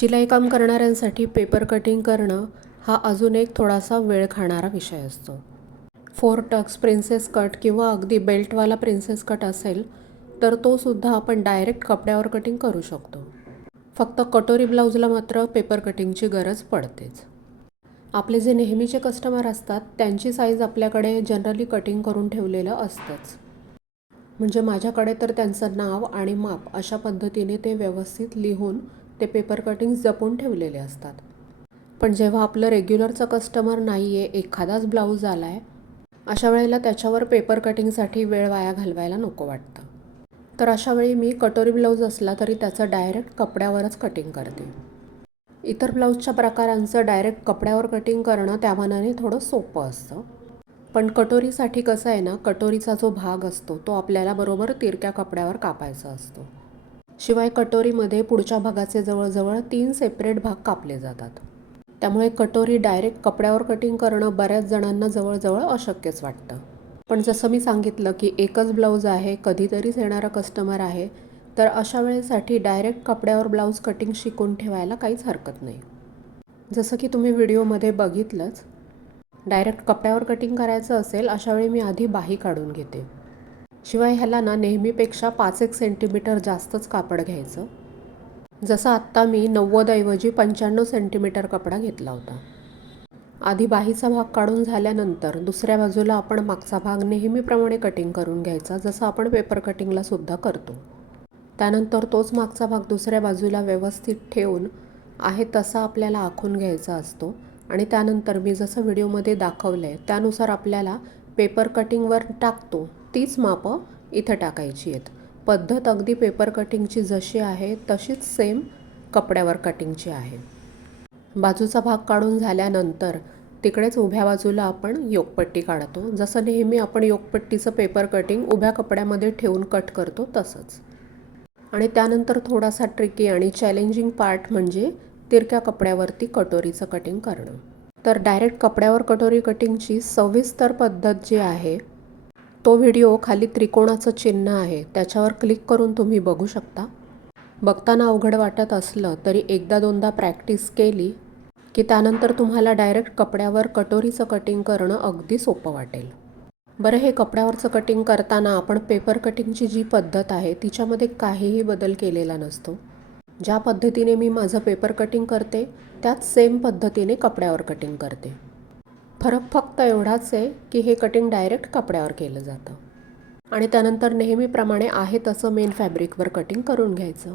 शिलाई काम करणाऱ्यांसाठी पेपर कटिंग करणं हा अजून एक थोडासा वेळ खाणारा विषय असतो. 4 टक्स प्रिन्सेस कट किंवा अगदी बेल्टवाला प्रिन्सेस कट असेल तर तो सुद्धा आपण डायरेक्ट कपड्यावर कटिंग करू शकतो. फक्त कटोरी ब्लाऊजला मात्र पेपर कटिंगची गरज पडतेच. आपले जे नेहमीचे कस्टमर असतात त्यांची साईज आपल्याकडे जनरली कटिंग करून ठेवलेलं असतंच. म्हणजे माझ्याकडे तर त्यांचं नाव आणि माप अशा पद्धतीने ते व्यवस्थित लिहून ते पेपर कटिंग जपून ठेवलेले असतात. पण जेव्हा आपलं रेग्युलरचं कस्टमर नाही आहे, एखादाच ब्लाऊज आला आहे, अशा वेळेला त्याच्यावर पेपर कटिंगसाठी वेळ वाया घालवायला नको वाटतं. तर अशा वेळी मी कटोरी ब्लाऊज असला तरी त्याचं डायरेक्ट कपड्यावरच कटिंग करते. इतर ब्लाऊजच्या प्रकारांचं डायरेक्ट कपड्यावर कटिंग करणं त्यामानाने थोडं सोपं असतं. पण कटोरीसाठी कसं आहे ना, कटोरीचा जो भाग असतो तो आपल्याला बरोबर तिरक्या कपड्यावर कापायचा असतो. शिवाय कटोरीमध्ये पुढच्या भागाचे जवळजवळ 3 सेपरेट भाग कापले जातात. त्यामुळे कटोरी डायरेक्ट कपड्यावर कटिंग करणं बऱ्याच जणांना जवळजवळ अशक्यच वाटतं. पण जसं मी सांगितलं की एकच ब्लाऊज आहे, कधीतरीच येणारा कस्टमर आहे, तर अशा वेळेसाठी डायरेक्ट कपड्यावर ब्लाऊज कटिंग शिकून ठेवायला काहीच हरकत नाही. जसं की तुम्ही व्हिडिओमध्ये बघितलंच, डायरेक्ट कपड्यावर कटिंग करायचं असेल अशावेळी मी आधी बाही काढून घेते. शिवाय ह्याला ना नेहमीपेक्षा 5-1 सेंटीमीटर जास्तच कापड घ्यायचं. जसं आत्ता मी 90 ऐवजी 95 सेंटीमीटर कपडा घेतला होता. आधी बाहीचा भाग काढून झाल्यानंतर दुसऱ्या बाजूला आपण मागचा भाग नेहमीप्रमाणे कटिंग करून घ्यायचा, जसं आपण पेपर कटिंगला सुद्धा करतो. त्यानंतर तोच मागचा भाग दुसऱ्या बाजूला व्यवस्थित ठेवून आहे तसा आपल्याला आखून घ्यायचा असतो आणि त्यानंतर मी जसं व्हिडिओमध्ये दाखवलं आहे त्यानुसार आपल्याला पेपर कटिंगवर टाकतो तीच मापं इथं टाकायची आहेत. पद्धत अगदी पेपर कटिंगची जशी आहे तशीच सेम कपड्यावर कटिंगची आहे. बाजूचा भाग काढून झाल्यानंतर तिकडेच उभ्या बाजूला आपण योकपट्टी काढतो. जसं नेहमी आपण योकपट्टीचं पेपर कटिंग उभ्या कपड्यामध्ये ठेवून कट करतो तसंच. आणि त्यानंतर थोडासा ट्रिकी आणि चॅलेंजिंग पार्ट म्हणजे तिरक्या कपड्यावरती कटोरीचं कटिंग करणं. तर डायरेक्ट कपड्यावर कटोरी कटिंगची सविस्तर पद्धत जी आहे तो व्हिडिओ खाली त्रिकोणाचं चिन्ह आहे त्याच्यावर क्लिक करून तुम्ही बघू शकता. बघताना अवघड वाटत असलं तरी एकदा दोनदा प्रॅक्टिस केली की त्यानंतर तुम्हाला डायरेक्ट कपड्यावर कटोरीचं कटिंग करणं अगदी सोपं वाटेल. बरं, हे कपड्यावरचं कटिंग करताना आपण पेपर कटिंगची जी पद्धत आहे तिच्यामध्ये काहीही बदल केलेला नसतो. ज्या पद्धतीने मी माझं पेपर कटिंग करते त्याच सेम पद्धतीने कपड्यावर कटिंग करते. फरक फक्त एवढाच आहे की हे कटिंग डायरेक्ट कपड्यावर केलं जातं आणि त्यानंतर नेहमीप्रमाणे आहे तसं मेन फॅब्रिकवर कटिंग करून घ्यायचं.